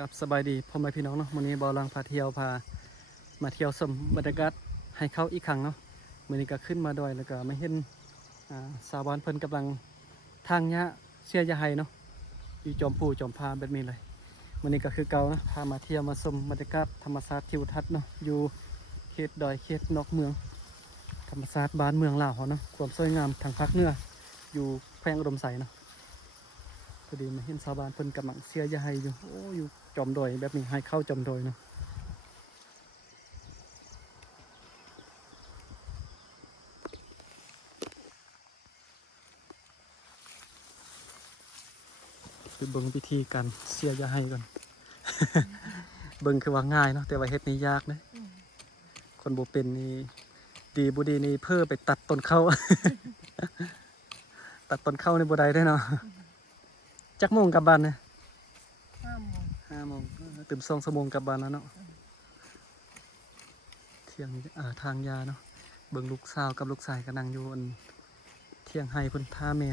กับสบายดีพ่อแม่พี่น้องเนาะวันนี้บอลังพาเที่ยวพามาเที่ยวชมบรรยากาศให้เข้าอีกครั้งเนาะวันนี้ก็ขึ้นมาดอยแล้วก็ไม่เห็นสาวบ้านเพิ่นกำลังทางยะเสียยาไฮเนาะอยู่จอมปู่จอมพาแบบนี้เลยวันนี้ก็คือเก่านะพามาเที่ยวมาชมบรรยากาศธรรมชาติทิวทัศน์เนาะอยู่เขตดอยเขตนอกเมืองธรรมชาติบ้านเมืองลาวเขาเนาะความสวยงามทางภาคเหนืออยู่แขวงอุดมไซเนาะพอดีมาเห็นชาวบ้านเพิ่นกำลังเสียยาไฮอยู่โอ้อยู่จอมดอยแบบนี้ให้เข้าจอมดอยเนาะคือเบิ่งวิธีการเสียยาไฮก่อน เบิ่งคือว่าง่ายเนาะแต่ว่าเฮ็ดนี่ยากนะคนบ่เป็นนี่ดีบ่ดีนี่เพิ่อไปตัดต้นข้าว ตัดต้นข้าวในบ่ได้เด้เนาะจักโมงกลับบ้านเนี่ย 5 โมง 5 โมงตื่น2 ชั่วโมงกลับบ้านแล้วเนาะเที่ยงทางยาเนาะเบิ่งลูกสาวกับลูกชายก็นั่งอยู่อันเที่ยงให้เพิ่นท่าแม่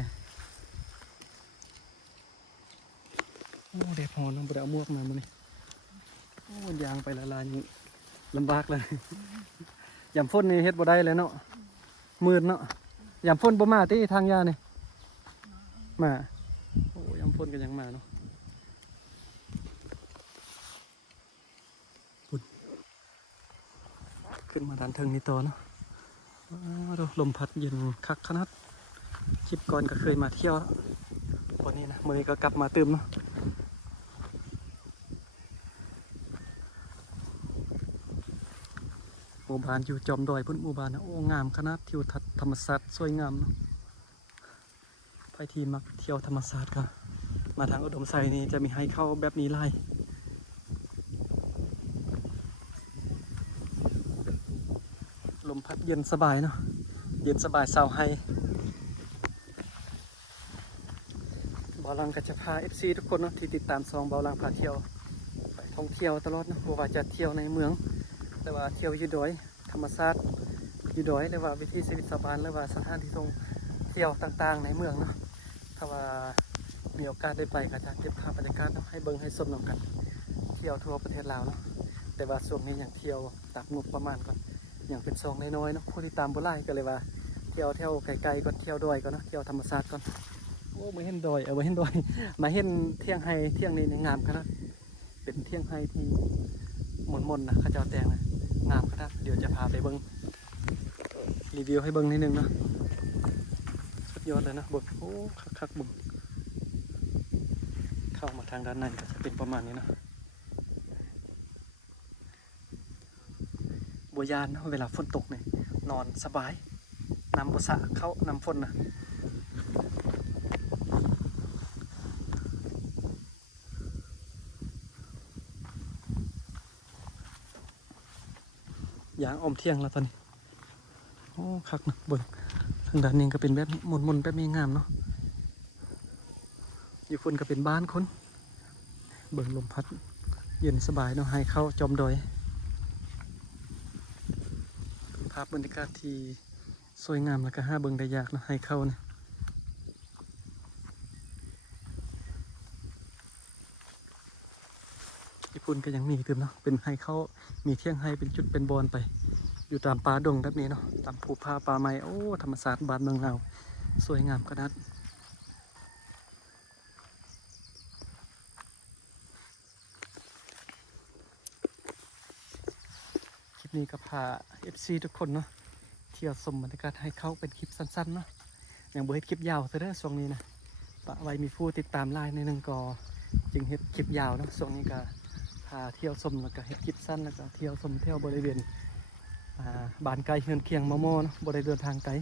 โอ้แดดร้อนเนาะบ่ได้เอาหมวกมามื้อนี้โอ้ยางไปละลายยังลำบากเลย ยามฝนนี่เฮ็ดบ่ได้เลยเนาะมืดเนาะยามฝนบ่มาติทางยานี่มาโอ้ยามฝนก็ยังมาเนาะปุ่นขึ้นมาด้านเทิงนี่ต่อเนาะดูลมพัดเย็นคักขนาดคลิปก่อนก็เคยมาเที่ยววันนี้นะมื้อนี้ก็กลับมาเติมเนาะหมู่บ้านอยู่จอมดอยพุ่นหมู่บ้านนะโอ้งามขนาดทิวทัศน์ธรรมชาติสวยงามเนาะไปที่มักเที่ยวธรรมชาติก็มาทางอุดมไซนี่จะมีให้เข้าแบบนี้ไล่ลมพัดเย็นสบายเนาะเย็นสบายสาวไฮบอลังก็จะพา FC ทุกคนเนาะที่ติดตามซองบอลังพาเที่ยวไปท่องเที่ยวตลอดนะบ่ว่าจะเที่ยวในเมืองหรือว่าเที่ยวอยู่ดอยธรรมชาติอยู่ดอยหรือว่าวิถีชีวิตชาวบ้านหรือว่าสถานที่ท่องเที่ยวต่างๆในเมืองเนาะถ้าว่ามีโอกาสได้ไปก็จะเก็บภาพบรรยากาศเนาะให้เบิ่งให้ชมนำกันเที่ยวทั่วประเทศลาวเนาะแต่ว่าช่วงนี้อย่างเที่ยวตามงบประมาณก่อนอย่างเป็นซองน้อยๆเนาะผู้ที่ตามบ่หลายก็เลยว่าเที่ยวไกลๆก่อนเที่ยวดอยก่อนเนาะเที่ยวธรรมชาติก่อนโอ้มาเห็นดอยมาเห็นดอย มาเห็นเที่ยงไฮเที่ยงนี้งามขนาดเป็นเที่ยงไฮที่มนๆนะข้าเจ้าแตงนะงามขนาดเดี๋ยวจะพาไปเบิ้งรีวิวให้เบิ้งนิดนึงเนาะสุดยอดเลยนะเบิ้งโอ้คักๆเบิ้งเข้ามาทางด้านในก็จะเป็นประมาณนี้นะบัวยานเวลาฝนตกเนี่ยนอนสบายน้ำบุษะเข้าน้ำฝนนะยางอมเที่ยงแล้วตอนนี้โอ้คักนะเบิ้งทางด้านนี้ก็เป็นแบบมนแบบนี้งามเนาะอยู่ฝนก็เป็นบ้านคนเบิ่งลมพัดเย็นสบายเนาะให้เข้าจอมดอยภาพบรรยากาศที่สวยงามแล้วก็หาเบิ่งได้ยากเนาะให้เข้าเนี่ยญี่ปุ่นก็ยังมีเติมเนาะเป็นให้เข้ามีเที่ยงให้เป็นจุดเป็นบอลไปอยู่ตามป่าดงแบบนี้เนาะตามภูผาป่าไม้โอ้ธรรมศาสตร์บ้านเมืองเราสวยงามขนาดนี่ก็พา FC ทุกคนเนาะเที่ยวชมบรรยากาศให้เข้าเป็นคลิปสั้นๆเนาะอย่างบ่เฮ็ดคลิปยาวซะเด้อช่วงนี้นะปะไว้มีผู้ติดตามไลน์ในนึงก็จึงเฮ็ดคลิปยาวเนาะช่วงนี้ก็พาเที่ยวชมแล้วก็เฮ็ดคลิปสั้นแล้วก็เที่ยวชมเที่ยวบริเวณบ้านไกลเฮือนเคียงมะม่อเนาะบ่ได้เดินทางไกล